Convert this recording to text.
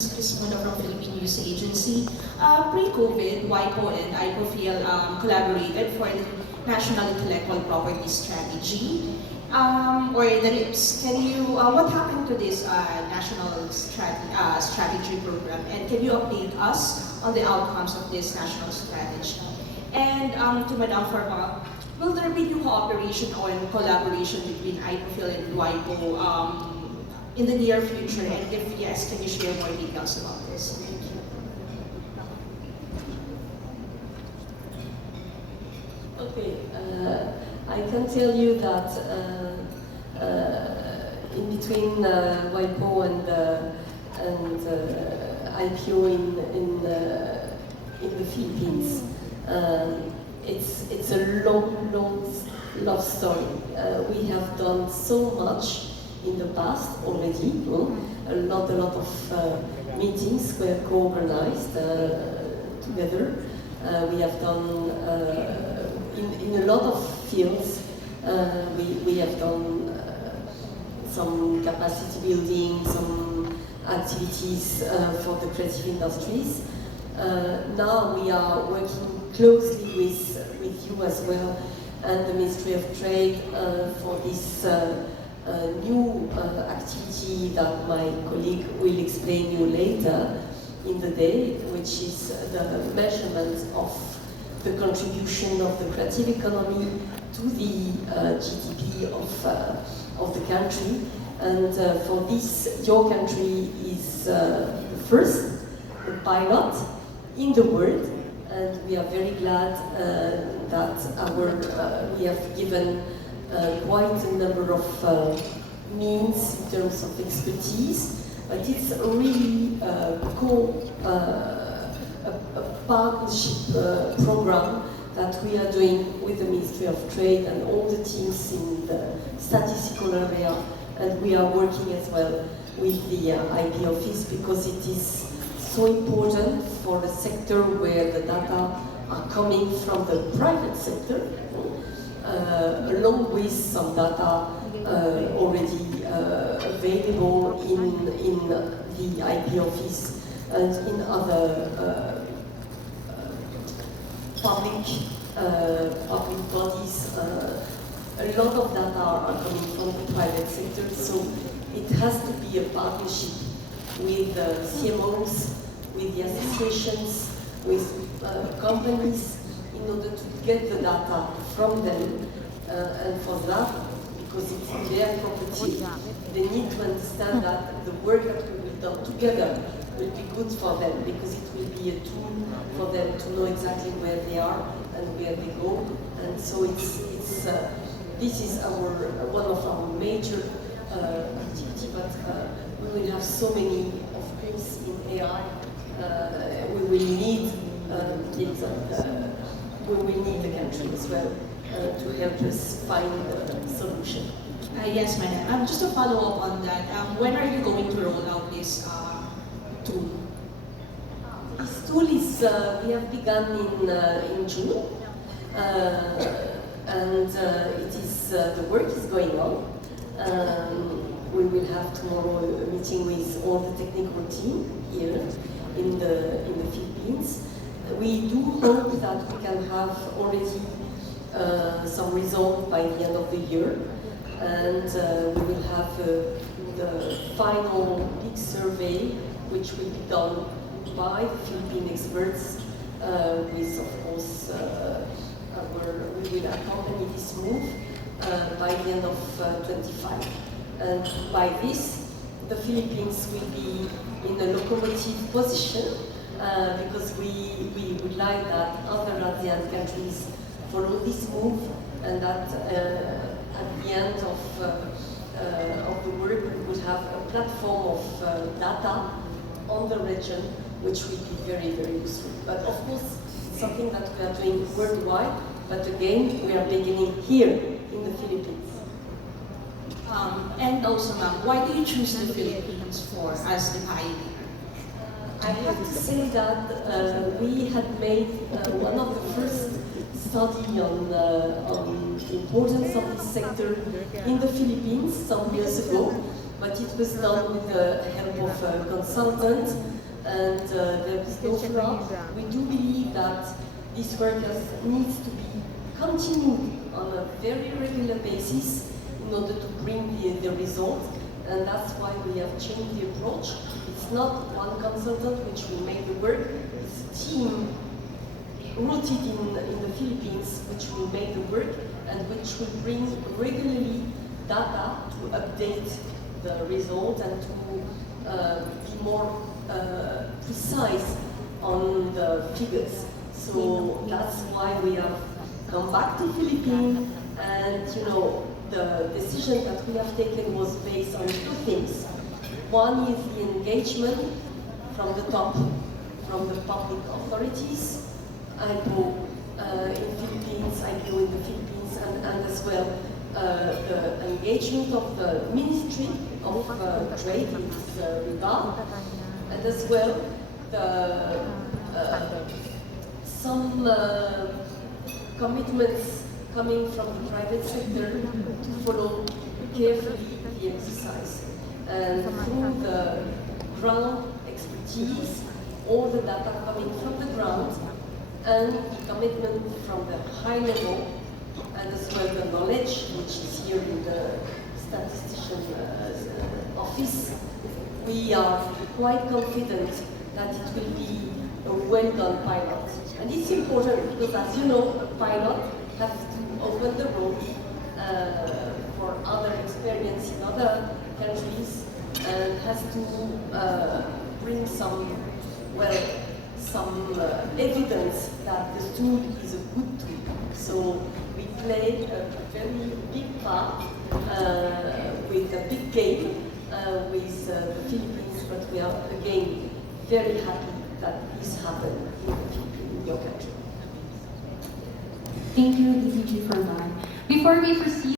From Philippine News Agency. Pre-COVID, WIPO and IPOFIL collaborated for the National Intellectual Property Strategy, or the RIPS. What happened to this strategy program, and can you update us on the outcomes of this national strategy? And to Madam Farma, will there be new cooperation or collaboration between IPOFIL and WIPO in the near future? And if yes, can you share more details about this? Thank you. Okay, I can tell you that in between WIPO and IPO in the Philippines, it's a long love story. We have done so much in the past already. A lot of meetings were co-organized together. We have done in a lot of fields. We have done some capacity building, some activities for the creative industries. Now we are working closely with you as well and the Ministry of Trade for this new activity that my colleague will explain you later in the day, which is the measurement of the contribution of the creative economy to the GDP of the country. And for this, your country is the first, the pilot in the world, and we are very glad that we have given quite a number of means in terms of expertise, but it's really a partnership program that we are doing with the Ministry of Trade and all the teams in the statistical area, and we are working as well with the IP office because it is so important for the sector where the data are coming from the private sector, along with some data already available in the IP office and in other public bodies. A lot of data are coming from the private sector, so it has to be a partnership with CMOs, with the associations, with companies, in order to get the data from them. And for that, because it's their property, they need to understand that the work that we will do together will be good for them, because it will be a tool for them to know exactly where they are and where they go. And so this is one of our major activity, but we will have so many, of course, in AI. We will need the country as well to help us find a solution. Yes, madam. Just to follow up on that, when are you going to roll out this tool? This tool is, we have begun in June, and it is, the work is going on. We will have tomorrow a meeting with all the technical team here in the Philippines. We do hope that we can have already some result by the end of the year, and we will have the final big survey, which will be done by the Philippine experts, with, of course, we will accompany this move by the end of 25. And by this, the Philippines will be in a locomotive position, because we would like that other ASEAN countries follow this move, and that at the end of the work we would have a platform of data on the region, which will be very, very useful. But of course, it's something that we are doing worldwide, but again, we are beginning here in the Philippines. And also, ma'am, why do you choose the Philippines as the pioneer? I have to say that we had made one of the first study on the importance of this sector in the Philippines some years ago, but it was done with the help of a consultant, and there is no flaw. We do believe that this work needs to be continued on a very regular basis in order to bring the result, and that's why we have changed the approach. It's not one consultant which will make the work, it's a team rooted in the Philippines which will make the work and which will bring regularly data to update the result and to be more precise on the figures. So that's why we have come back to Philippines, and the decision that we have taken was based on two things. One is the engagement from the top, from the public authorities. I go in Philippines, I go in the Philippines, and as well the engagement of the Ministry of Trade, and as well some commitments coming from the private sector to follow carefully the exercise. And through the ground expertise, all the data coming from the ground, and the commitment from the high level, and as well the knowledge which is here in the statistician office, we are quite confident that it will be a well-done pilot. And it's important because, as you know, a pilot has to open the road for other experience in other countries, and has to bring some evidence that the tool is a good tool. So we play a very big part with a big game with the Philippines, but we are again very happy that this happened in your country. Thank you, DCG, for that. Before we proceed,